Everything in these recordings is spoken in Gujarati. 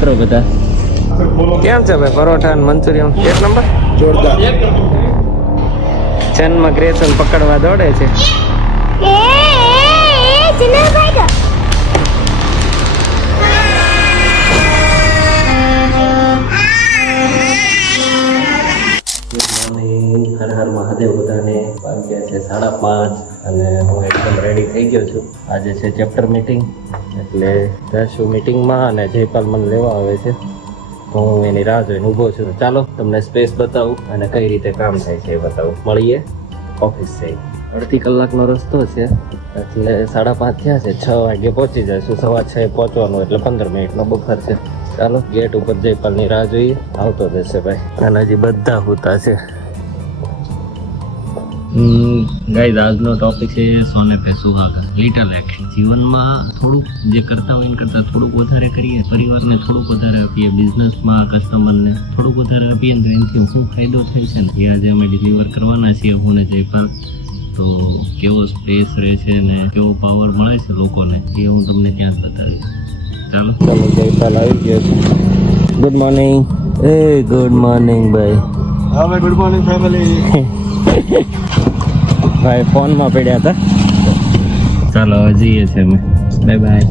મિત્રો બધા કેમ છે ભાઈ? પરોઠા અને મંચુરિયન એક નંબર જોરદાર. ચેનમાં ગ્રેસન પકડવા દોડે છે. હર હર મહાદેવ બધાને. વાગ્યા છે 5:30 અને હું એકદમ રેડી થઈ ગયો છું. આજે છે ચેપ્ટર મીટિંગ, એટલે જશું મીટિંગમાં અને જયપાલ મને લેવા આવે છે તો હું એની રાહ જોઈને ઊભો છું. ચાલો તમને સ્પેસ બતાવું અને કઈ રીતે કામ થાય છે એ બતાવું. મળીએ ઓફિસ જઈ. 1.5 કલાકનો રસ્તો છે, એટલે 5:30 થયા છે. 6 વાગે પહોંચી જઈશું. 6:15 પહોંચવાનું, એટલે 15 મિનિટનો બફર છે. ચાલો ગેટ ઉપર જયપાલની રાહ જોઈએ. આવતો જશે ભાઈ. અને હજી બધા હોતા છે. ગાઈઝ, આજનો ટોપિક છે સોને પે સુહાગા, લિટલ એક્શન. જીવનમાં થોડુંક જે કરતા હોય એને કરતાં થોડુંક વધારે કરીએ, પરિવારને થોડુંક વધારે આપીએ, બિઝનેસમાં કસ્ટમરને થોડુંક વધારે આપીએ ને તો એનાથી શું ફાયદો થાય છે ને એ આજે અમે ડિલિવર કરવાના છીએ, હું ને જયપાલ. તો કેવો સ્પેસ રહે છે ને કેવો પાવર મળે છે લોકોને એ હું તમને ત્યાં જ બતાવીશ. ચાલો જયપાલ આવી ગયો છે. Good morning. ગુડ મોર્નિંગ ભાઈ. હા ભાઈ, ગુડ મોર્નિંગ ફેમિલી. ભાઈ ફોનમાં પડ્યા હતા. ચાલો હવે જઈએ છીએ અમે. Bye bye.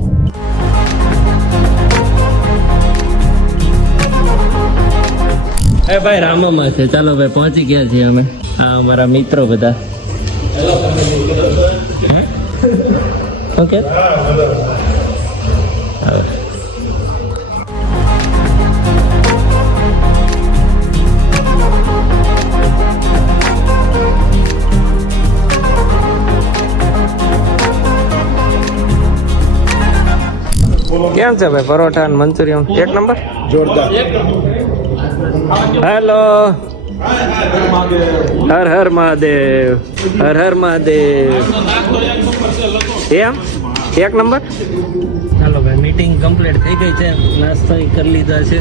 ભાઈ રામામાં છે. ચાલો ભાઈ પહોંચી ગયા છીએ અમે. હા, અમારા મિત્રો બધા. ઓકે. કેમ છે ભાઈ? પરોઠા અને મંચુરિયન એક નંબર જોરદાર. હેલો. હર હર મહાદેવ. હર હર મહાદેવ. એમ એક નંબર. ચાલો ભાઈ, મીટિંગ કમ્પ્લીટ થઈ ગઈ છે. નાસ્તો કરી લીધા છે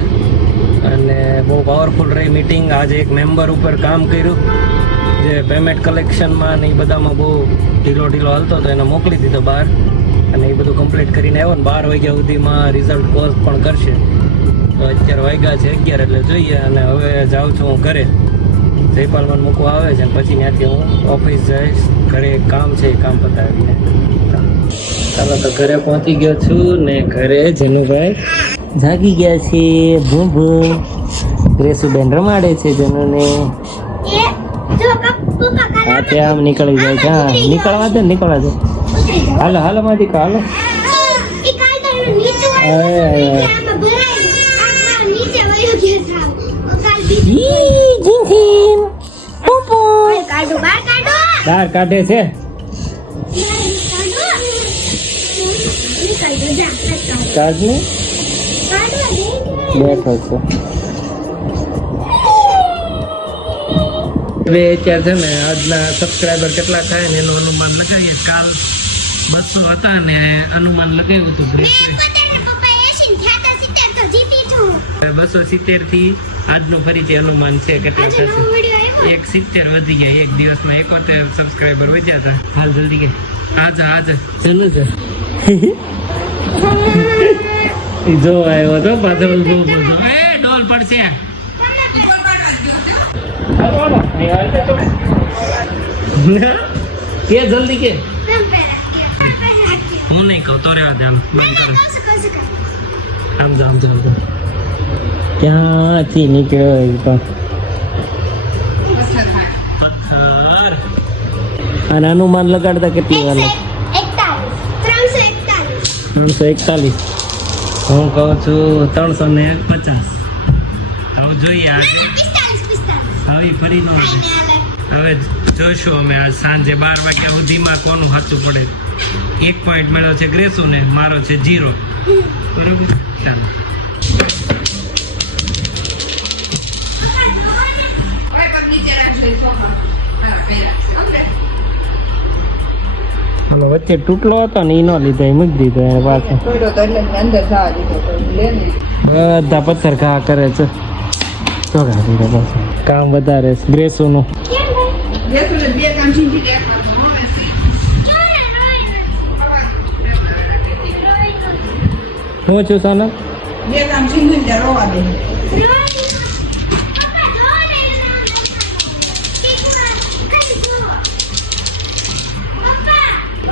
અને બહુ પાવરફુલ રહી મીટિંગ. આજે એક મેમ્બર ઉપર કામ કર્યું જે પેમેન્ટ કલેક્શનમાં ને એ બધામાં બહુ ઢીલો હાલતો હતો, એને મોકલી દીધો બહાર અને એ બધું કમ્પ્લીટ કરીને આવ્યો ને 12 વાગ્યા સુધીમાં રિઝલ્ટ કોર્સ પણ કરશે. તો અત્યારે વાગ્યા છે 11, એટલે જોઈએ. અને હવે જાઉં છું હું ઘરે. જયપાલ મને મૂકવા આવે છે, પછી ત્યાંથી હું ઓફિસ જઈશ. ઘરે એક કામ છે, એ કામ પતાવીને. ચાલો તો ઘરે પહોંચી ગયો છું ને ઘરે જનુભાઈ જાગી ગયા છે. ભૂમ ભૂમ. ગ્રેસુબેન રમાડે છે જનુને. હા, ત્યાં આમ નીકળી જાય છે. હા, નીકળવા દે. હાલો હાલો મારી હાલો. બહાર કાઢે છે. કાઢ ને બેઠો છે. હવે અત્યારે છે ને આજના સબસ્ક્રાઈબર કેટલા થાય ને એનું અનુમાન લગાવીએ. કાલ 200 હતા ને અનુમાન લગાવ્યું હતું 270 થી આજનું ફરીથી અનુમાન છે કેટલા થશે. 170 વધી ગયા એક દિવસમાં. 71 સબસ્ક્રાઈબર વધ્યા હતા. હાલ જલ્દી કે આજે ચાલુ છે. જો આવ્યો તો પાછળ ડોલ પડશે. કે જલ્દી કે હું નહીં કહું તો રહેવા દે. આમ બંધ કરો. આમ જાઓ. ક્યાંથી નીકળ્યો તો પથ્થર. અને અનુમાન લગાડતા કેટલી વાર? 341. હું કહું છું 350. હવે જોઈએ આજે આવી ફરી ન આવે. હવે જોઈશું અમે આજ સાંજે 12 વાગ્યા સુધીમાં કોનું સાચું પડે. 1 પોઈન્ટ મળ્યો છે ગ્રેસુ ને મારો છે 0. બરોબર. ચાલો હાલો. વચ્ચે તૂટલો હતો ને એ ન લીધો, એ મૂકી દીધો એને પાછો. બધા પથ્થર ઘા કરે છે. કામ વધારે ગ્રેસુનું. હું છું સોનલ. ये काम सिंधु ने रोवा दे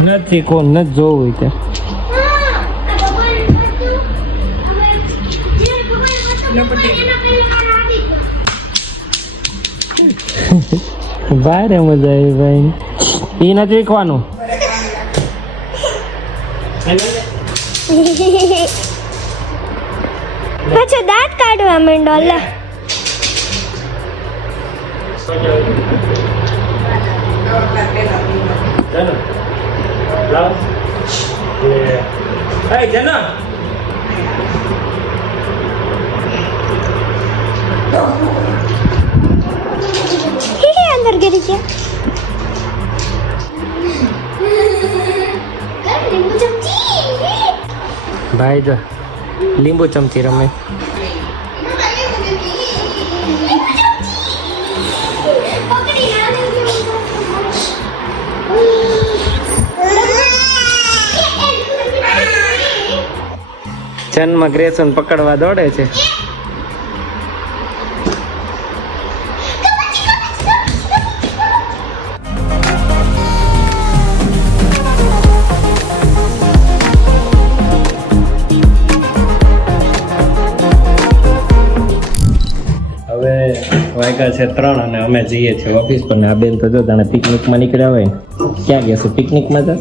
નથી કોણ નથી જોવું કે ભારે મજા આવી ભાઈ એ નથી શીખવાનું પછી દાંત કાઢવા માંડો લે અંદર ગરી ગયા ભાઈ જો લીંબુ ચમચી રમે જન્મ ગ્રેસન પકડવા દોડે છે હવે વાગ્યા છે 3 અને અમે જઈએ છીએ ઓફિસ પર ને આ બેન તો જો તને પિકનિકમાં નીકળ્યા હોય ને ક્યાં ગયા છો પિકનિકમાં જા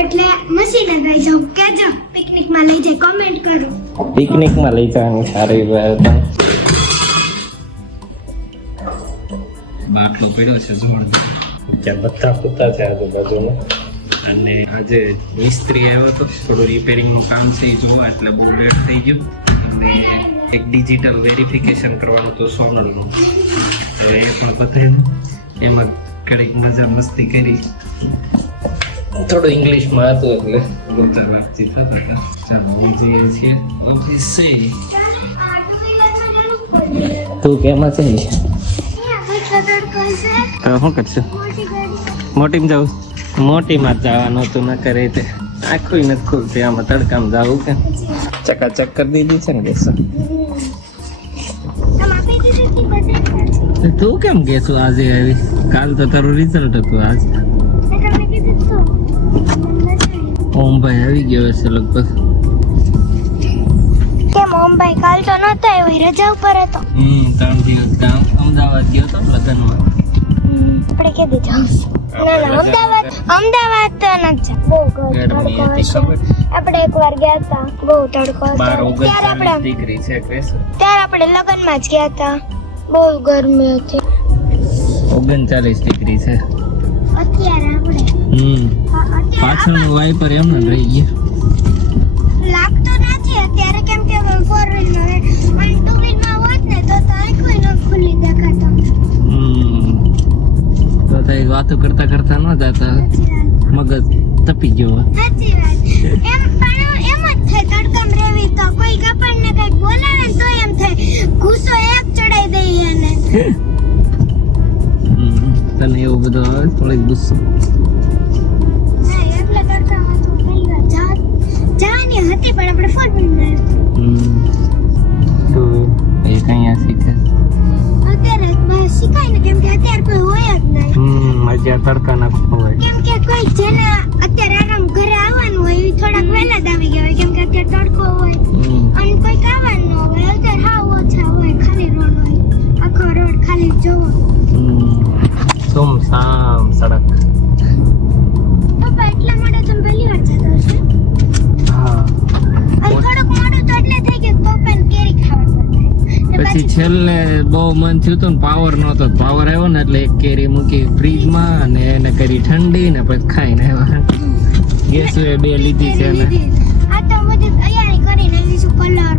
એટલે મશીન લગાઈ જાઉં કેજો પિકનિકમાં લઈ જાય કમેન્ટ કરો પિકનિકમાં લઈ જવાની સારી વાત બાટલો પડ્યો છે જોરદાર ત્યાં બધા પૂતા છે આજુબાજુમાં અને આજે મિસ્ત્રી આવ્યો હતો થોડું રિપેરિંગનું કામ છે એ જોવા એટલે બહુ લેટ થઈ ગયું અને એક ડિજિટલ વેરિફિકેશન કરવાનું તો સોનલનું હવે એ પણ પતાવ્યું એમાં ઘડીક મજા મસ્તી કરી થોડું ઇંગ્લિશમાં હતું એટલે બોલતા વાતચીત થતા હતા ચાલો હું જઈએ છીએ ઓફિસે તું કેમાં છે શું કરશું મોટીમાં જાઉં મોટીમાં જ જવાનું હતું ન કરે તે આખું નથી ખુલતી આમાં તડકામાં જવું કે ચકાચક કરી દીધી છે ને બેસો તું કેમ કહેશું આજે આવી કાલ તો તારું રિઝલ્ટ હતું આજ ઓમભાઈ આવી ગયો હશે લગભગ કેમ ઓમભાઈ કાલ તો નતો આવ્યો રજા ઉપર હતો 3 દિવસ ગામ અમદાવાદ ગયો તો લગ્નમાં આપણે કે જાઉં ના અમદાવાદ તો નથી બહુ ગરમી હતી ખબર આપણે એકવાર ગયા હતા બહુ તડકો હતો 39 ડિગ્રી છે ક્રેસ ત્યારે આપણે લગ્નમાં જ ગયા હતા બહુ ગરમી હતી 39 ડિગ્રી છે અત્યારે આપણે પાછળનું વાઇપર એમને રહી ગયા લાગતો નથી અત્યારે કેમ કે 4 વ્હીલમાં અને 2 વ્હીલમાં હોત ને તો આખું ન ખુલ્લી દેખાતો તો તઈ વાતો કરતા કરતા ન જાતા મગજ તપી ગયો સાચી વાત એમ પણ એમ જ થાય તડકામ રેવી તો કોઈ આપણને કઈક બોલાવે ને તો એમ થાય ગુસ્સો એક ચડાઈ દઈએ એને તને એવું બધું આવે થોડીક ગુસ્સો ના એટલે તડકામાં તો પહેલી વાર જવાની હતી પણ આપણે 4 વ્હીલમાં તો એ કઈ શીખે અત્યારે બસ શીખાય ને કેમ કે અત્યારે કોઈ હોય જ નહીં મજા તડકા ના હોય કેમ કે કોઈ જેને અત્યારે આરામ ઘરે આવવાનું હોય એ થોડાક વહેલા જ આવી ગયા હોય કેમ કે અત્યારે તડકો હોય અને કોઈ આવવાનું ન હોય અત્યારે હાવ ઓછા હોય ખાલી રોડ હોય આખો રોડ ખાલી જોવો સુમસામ સડક પપ્પા એટલા માટે તમે પહેલી વાર જતો હશે હા અને થોડુંક મોડું તો એટલે થઈ ગયું પપ્પાને કેરી ખાવા પડે પછી છેલ્લે બહુ મન થયું હતું ને પાવર નહોતો પાવર આવ્યો ને એટલે એક કેરી મૂકી ફ્રીજમાં અને એને કરી ઠંડી ને પછી ખાઈને આવ્યા ગેસ એ 2 લીધી છે ને આ તો બધું તૈયારી કરીને આવીશું કલર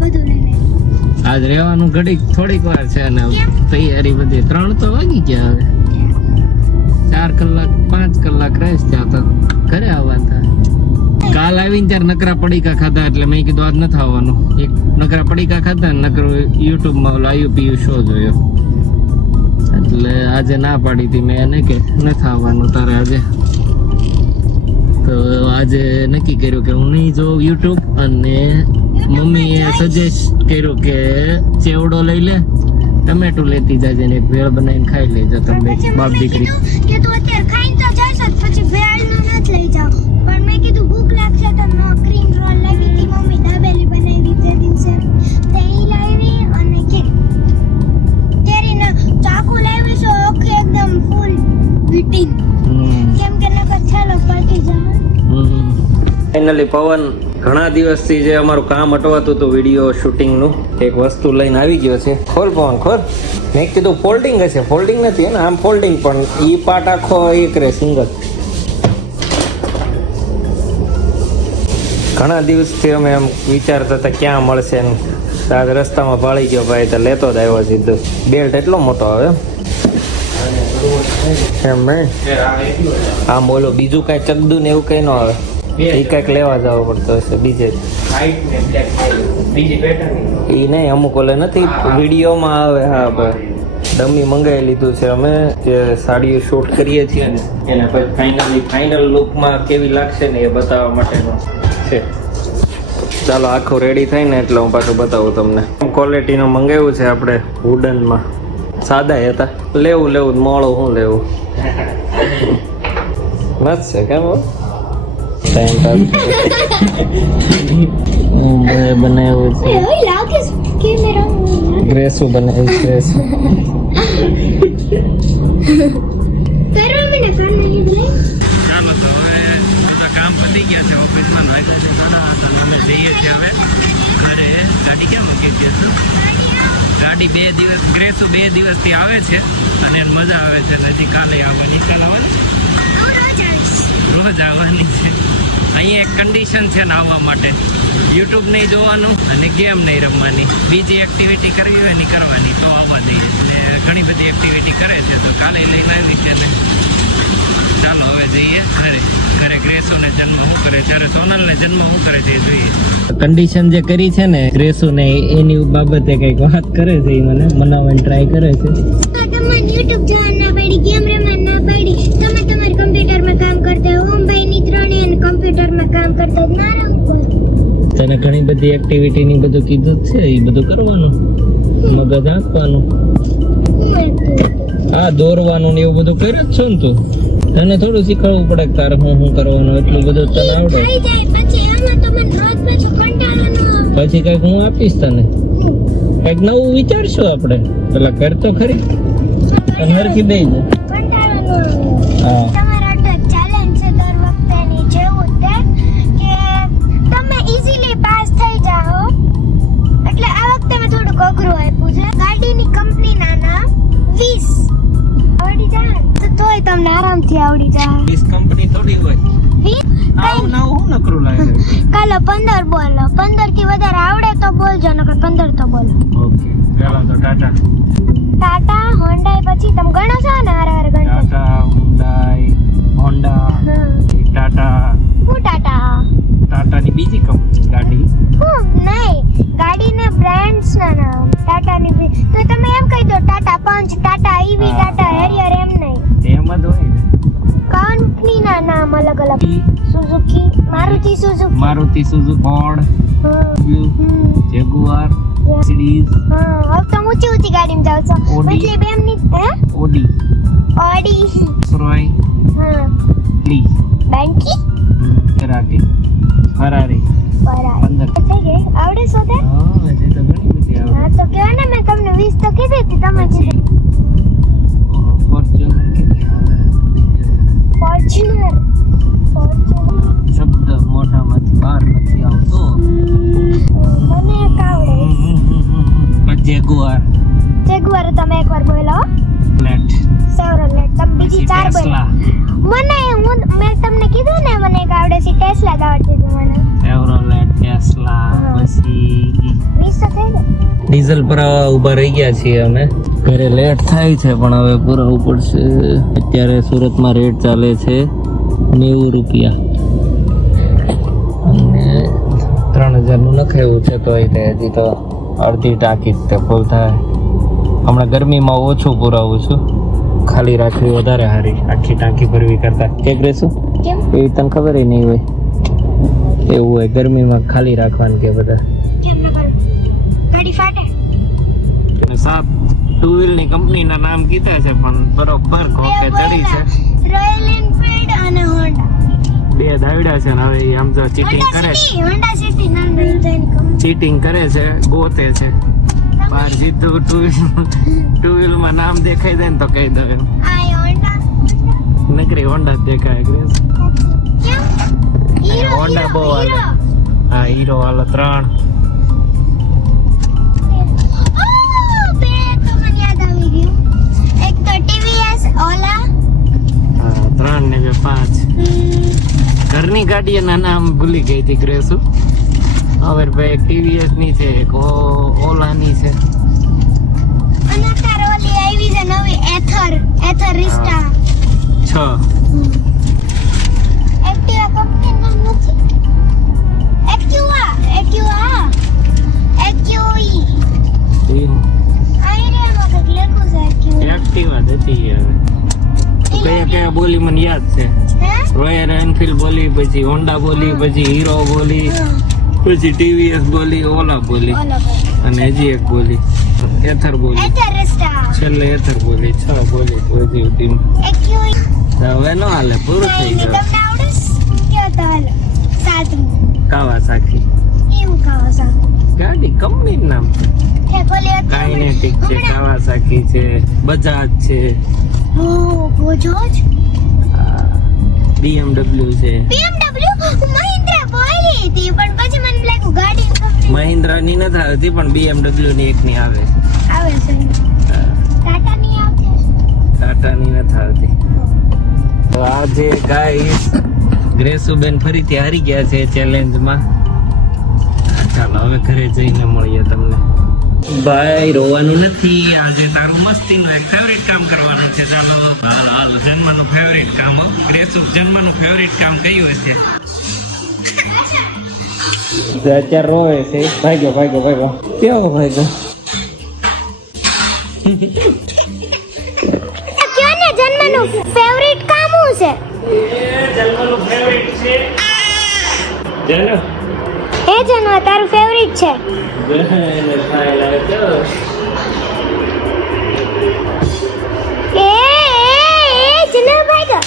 બધું લઈને આજ રહેવાનું ઘડીક થોડીક વાર છે ને તૈયારી બધી 3 તો વાગી ગયા હવે 4 કલાક 5 કલાક રહીશ ત્યાં તો ઘરે આવવાનું થાય કાલ આવીને ત્યારે નકરા પડીકા ખાધા એટલે મેં કીધું આજ નથી આવવાનું એક નકરા પડીકા ખાધા ને નકરો યુટ્યુબમાં ઓલો આયુપીયુ શો જોયો એટલે આજે ના પાડી હતી મેં એને કે નથી આવવાનું તારે આજે. તો આજે નક્કી કર્યું કે હું નહીં જોઉં યુટ્યુબ, અને મમ્મીએ સજેસ્ટ કર્યું કે ચેવડો લઈ લે, ટમેટું લેતી જાજે ને એક ભેળ બનાવીને ખાઈ લેજો તમે બાપ દીકરી. કે તું અત્યારે ખાઈને તો જઈશ જ, પછી ભેળનું નથી લઈ જાવ. પણ મેં કીધું ભૂખ લાગશે તો ક્રીમ રોલ લાવી હતી મમ્મી, દાબેલી બનાવી તે દિવસે તે ઈ લાવી, અને કેરીનો ચાકુ લાવી છે ઓકે એકદમ ફૂલ બીટિંગ, કેમ કે નકર છેલ્લો પલટી જાય. ફાઇનલી પવન ઘણા દિવસથી જે અમારું કામ અટવાતું હતું વિડીયો શૂટિંગનું, એક વસ્તુ લઈને આવી ગયો છે. ખોલ પવન ખોલ. મેં કીધું ફોલ્ડિંગ હશે, ફોલ્ડિંગ નથી ને, આમ ફોલ્ડિંગ પણ ઈ પાર્ટ આખો એક રે સિંગલ. ઘણા દિવસથી અમે એમ વિચારતા હતા ક્યાં મળશે ને, આજ રસ્તામાં ભાળી ગયો ભાઈ તો લેતો જ આવ્યો સીધો. બેલ્ટ એટલો મોટો આવે એમ નહીં, આમ બોલો બીજું કાંઈ ચગદું ને એવું કંઈ ન આવે, એ કંઈક લેવા જવું પડતો હશે બીજે. એ નહીં અમુક ઓલે નથી વિડીયોમાં આવે. હા ભાઈ ડમી મંગાવી લીધું છે અમે, જે સાડીઓ શૂટ કરીએ છીએ ને એને પછી ફાઇનલ લુકમાં કેવી લાગશે ને એ બતાવવા માટેનો છે. ચાલો આખું રેડી થાય ને એટલે હું પાછું બતાવું તમને. ક્વોલિટીનું મંગાવ્યું છે આપણે વુડનમાં, સાદા હતા લેવું મોળું શું લેવું, મસ્ત છે કેમ બનાવ્યું છે. ગ્રેસું બનાવ્યું ગ્રેસું. ચાલો તો હવે બધા કામ પતી ગયા છે ઓફિસમાં, અમે જઈએ છીએ હવે ઘરે. ગાડી ક્યાં મૂકી છે? ગાડી 2 દિવસ ગ્રેસું 2 દિવસથી આવે છે અને એને મજા આવે છે. હજી કાલે આવવાની, કાલે આવવાની, રોજ આવવાની છે. અહીં એક કન્ડિશન છે ને આવવા માટે, યુટ્યુબ નહીં જોવાનું અને ગેમ નહીં રમવાની, બીજી એક્ટિવિટી કરવી હોય ને કરવાની, તો આવવા દઈએ. એટલે ઘણી બધી એક્ટિવિટી કરે છે તો કાલે લઈને આવી છે ને. ચાલો હવે જઈએ ઘરે. ઘરે ગ્રેસુને જન્મ શું કરે છે, અરે સોનલને જન્મ શું કરે છે એ જોઈએ. કન્ડિશન જે કરી છે ને ગ્રેસુને એની બાબતે કંઈક વાત કરે છે, એ મને મનાવવાની ટ્રાય કરે છે. તમારે YouTube જોવા ના પડી, ગેમ રમવા ના પડી, તમે તમારા કમ્પ્યુટરમાં કામ કરતા હો. ભાઈ ની ત્રણે કમ્પ્યુટરમાં કામ કરતા જ ના રહો. તને ઘણી બધી એક્ટિવિટી ની બધું કીધું છે, એ બધું કરવાનું, મગજ આંકવાનું, હા દોરવાનું ને એવું બધું કર્યું જ છો ને તું. તને થોડું શીખવાડવું પડે કે તારે હું કરવાનું, એટલું બધું તને આવડે. પછી કઈક હું આપીશ તને, કઈક નવું વિચારશું આપણે. પેલા કર તો ખરી અને હરખી બેઈ જાય. હા તમારા તો ચેલેન્જ છે દર વખતેની જેવું તે કે તમે ઈઝીલી પાસ થઈ જાઓ, એટલે આ વખતે મેં થોડુંક અઘરું આપ્યું છે. ગાડીની કંપનીના નામ 20 આવડી જાય તો તોય તમને આરામથી આવડી જાય. 20 કંપની થોડી હોય. 20 આવું ના હું નકરું લાગે. કાલો 15 બોલો, 15 થી વધારે આવડે તો બોલજો, નકર 15 તો બોલો. ઓકે પેલા તો ટાટા હોન્ડા, પછી તમે ગણો છો ને? હાર ગણો. ટાટા હોન્ડા ટાટાની બીજી કંપની ગાડી. નહીં, ગાડીના બ્રાન્ડ્સ ના નામ ટાટાની. તો તમે એમ કહી દો ટાટા પંચ, ટાટા ઈવી, ટાટા હેરિયર, એમ નહીં. એમ જ હોય ને. કંપનીના નામ અલગ અલગ. Suzuki, Maruti Suzuki, Ford, Jaguar, Mercedes. હવે તો ઊંચી ગાડીમાં જાવ છો. એટલે બે એમની ઓડી, રોય, બેન્ટલી, ફરારી. 15 થઈ ગઈ. આવડે છો તે? હા, હજી તો ઘણી બધી આવડે. હા તો કહેવાય ને, મેં તમને 20 તો કીધી હતી, તમે કીધી. ફોર્ચ્યુનર શબ્દ મોઢામાંથી બહાર નથી આવતો. મને એક આવડે. જેગુઆર તમે એકવાર બોલો. સેવરોલેટ. તમે બીજી 4 બોલો. મેં તમને કીધું ને મને એક આવડે છે, ટેસ્લા જ આવડતી હતી મને. સેવરોલેટ, ટેસ્લા, પછી 20 થઈ ગઈ. ડીઝલ પર ઊભા રહી ગયા છીએ અમે. ઘરે લેટ થાય છે પણ હવે પુરાવું પડશે. અત્યારે સુરતમાં રેટ ચાલે છે 90 રૂપિયા અને 3000 નું નખાયું છે, તો હજી તો અડધી ટાંકી તે ફૂલ થાય. હમણાં ગરમીમાં ઓછું પુરાવું છું, ખાલી રાખવી વધારે સારી આખી ટાંકી ભરવી કરતા. કે ગ્રેસુ કેમ એ તને ખબર નહીં હોય, એવું હોય ગરમીમાં ખાલી રાખવાનું કે બધા. કેમ ન કરું? ગાડી ફાટે. સાત ટુ વ્હીલ ની કંપનીના નામ કીધા છે પણ બરોબર કોકે ચડી છે. રોયલ એનફિલ્ડ અને હોન્ડા. બે દાવડા છે ને હવે ઈ આમ તો ચીટિંગ કરે છે. હોન્ડા સિટી નામ ઇન્જિન કંપની. ચીટિંગ કરે છે, ગોતે છે. બાર જીતું ટુ વ્હીલ માં નામ દેખાઈ જાય ને તો કહી દઉં એમ. આ હોન્ડા નકરી હોન્ડા જ દેખાય ગ્રેસ. કેમ? હીરો હોન્ડા બહુ હાલે. હા હીરો હાલે 3. બે તો મને યાદ આવી ગયું. એક તો TVS ઓલા. હા 3 ને 5. ઘરની ગાડીઓના નામ ભૂલી ગઈ હતી ગ્રેસુ. હવે ભાઈ એક TVS ની છે, એક ઓલા ની છે. અને અત્યારે ઓલી આવી છે નવી એથર રિસ્ટા. 6 એક્ટિવા કંપની નામ નથી. એક્યુઈ આઈડિયામાં કંઈક લખ્યું છે એક્યુઈ. એક્ટિવા જ હતી હવે. કયા કયા બોલી મને યાદ છે. હે? રોયલ એનફિલ્ડ બોલી, પછી હોન્ડા બોલી, પછી હીરો બોલી, પછી TVS બોલી, ઓલા બોલી ઓલા ભાઈ. અને હજી એક બોલી એથર બોલી. એથર રિસ્ટા. છેલ્લે એથર બોલી. 6 બોલી બધી હતી. એક્યુઈ હવે નો હાલે, પૂરું થઈ તમને ગયું. આવડે કયો તો હાલ સાતમું કાવાસાકી એવું ખાવા સારું. ગાડી કંપની નામ છે. હે બોલી હતી કાઇનેટિક છે, કાવાસાકી છે, બજાજ છે, ઓ બોજોજ BMW છે. BMW મહિન્દ્રા બોલી હતી પણ પછી મને લાગ્યું ગાડી કંપની મહિન્દ્રા ની નથી આવતી પણ BMW ની એક ની આવે. આવે છે. ટાટા ની આવતી હશે. ટાટા ની નથી આવતી. તો આજે ગાઈસ ગ્રેસુબેન ફરીથી હારી ગયા છે ચેલેન્જમાં. ચાલો હવે ઘરે જઈને મળીએ તમને. ભાઈ રોવાનું નથી, આજે તારું મસ્તીનું એક ફેવરિટ કામ કરવાનું છે. ચાલો હાલ હાલ જન્મનું ફેવરિટ કામ. ગ્રેસુ જન્મનું ફેવરિટ કામ કયું હશે? અત્યારે રોવે છે. ભાગ્યો કેવો ભાગ્યો? કયો ને જન્મનું ફેવરિટ કામ શું છે? જન્મનું ફેવરિટ છે જન્મ. હે જન્મ તારું ફેવરિટ છે? જન્મ ખાઈ લાવે તો એ જન્મ ભાઈ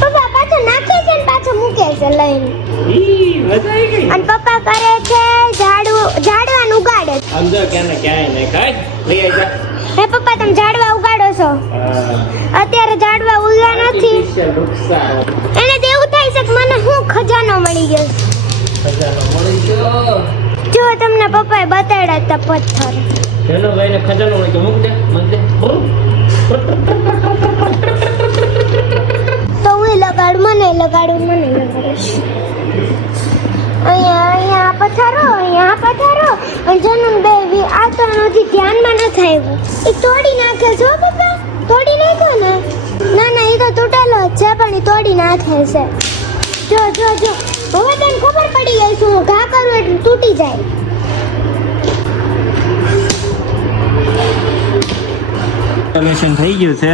પપ્પા પાછો નાખે છે ને પાછો મૂકે છે લઈને. ઈ મજા આવી ગઈ. અને પપ્પા કરે છે ઝાડવાનું ઉગાડે છે. આમ જો ક્યાં ને ખાય લઈ આવી જા. હે પપ્પા તમે ઝાડવા ઉગાડો છો? અત્યારે ઝાડવા ઉગા નથી. એને તો એવું થાય છે કે મને શું ખજાનો મળી ગયો. ખજાનો મળી ગયો. જો તમને પપ્પાએ બતાડ્યા હતા પથ્થર. જેનો ભાઈને ખજાનો મળી ગયો. મૂક દે. તો હું લગાડું મને લગાડીશ. અહીંયા પથ્થરો અને જનમ બેબી આ તો નથી ધ્યાનમાં નથી આવ્યું. એ તોડી નાખે છો પપ્પા? તોડી નાખ્યો ને? ના એ તો તૂટેલો જ છે પણ એ તોડી નાખે છે. જો હવે તને ખબર પડી ગઈ છે હું ઘા કરું એટલે તૂટી જાય. ઇન્સ્ટોલેશન થઈ ગયું છે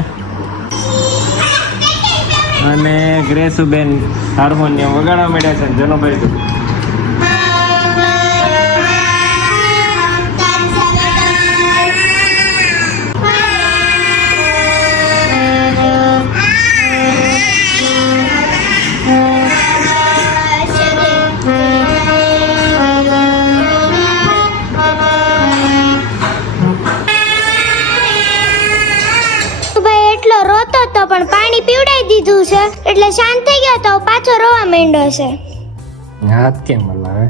અને ગ્રેસુબેન હાર્મોનિયમ વગાડવા માંડ્યા છે. જનોભાઈ તો પણ પાણી પીવડાવી દીધું છે એટલે શાંત થઈ ગયો તો પાછો રોવા માંડ્યો છે. હાથ કેમ હલાવે?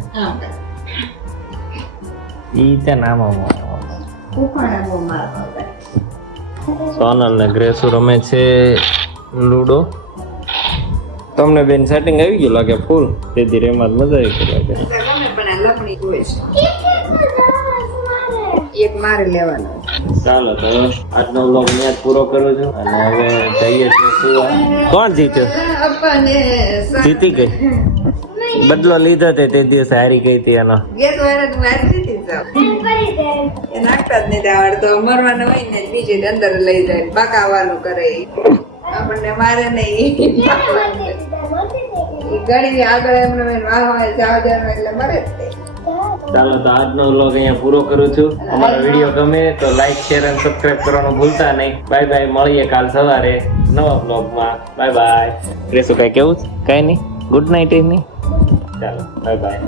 ઈ તે નામ સોનલ ને ગ્રેસુ રમે છે લૂડો. તમને બેન સેટિંગ આવી ગયું લાગે ફૂલ. તેથી રેમાં મજા આવી લાગે. એક મારે લેવાનો. ચાલો તો આજનો વ્લોગ અહીંયા જ પૂરો કરું છું અને હવે જઈએ છીએ સુવા. કોણ જીત્યો? જીતી ગઈ. બદલો લીધો તે દિવસે હારી ગઈ હતી એનો. ગેસ વાળા તું વાંચી હતી સાવ. એ નાખતા જ નથી આવડતો મરવાનું હોય ને બીજે અંદર લઈ જાય બાકાવાનું કરે ઈ. આપણને મારે નહીં ઘણી આગળ એમને વાહવા જવાનું એટલે મરે જ તે. ચાલો તો આજનો વ્લોગ અહીંયા પૂરો કરું છું. અમારો વિડીયો ગમે તો લાઈક શેર અને સબસ્ક્રાઇબ કરવાનું ભૂલતા નહીં. બાય બાય, મળીએ કાલ સવારે નવા વ્લોગમાં. Bye bye. રેસુ કઈ કેવું કઈ નહીં, ગુડ નાઇટ નહીં. ચાલો બાય બાય.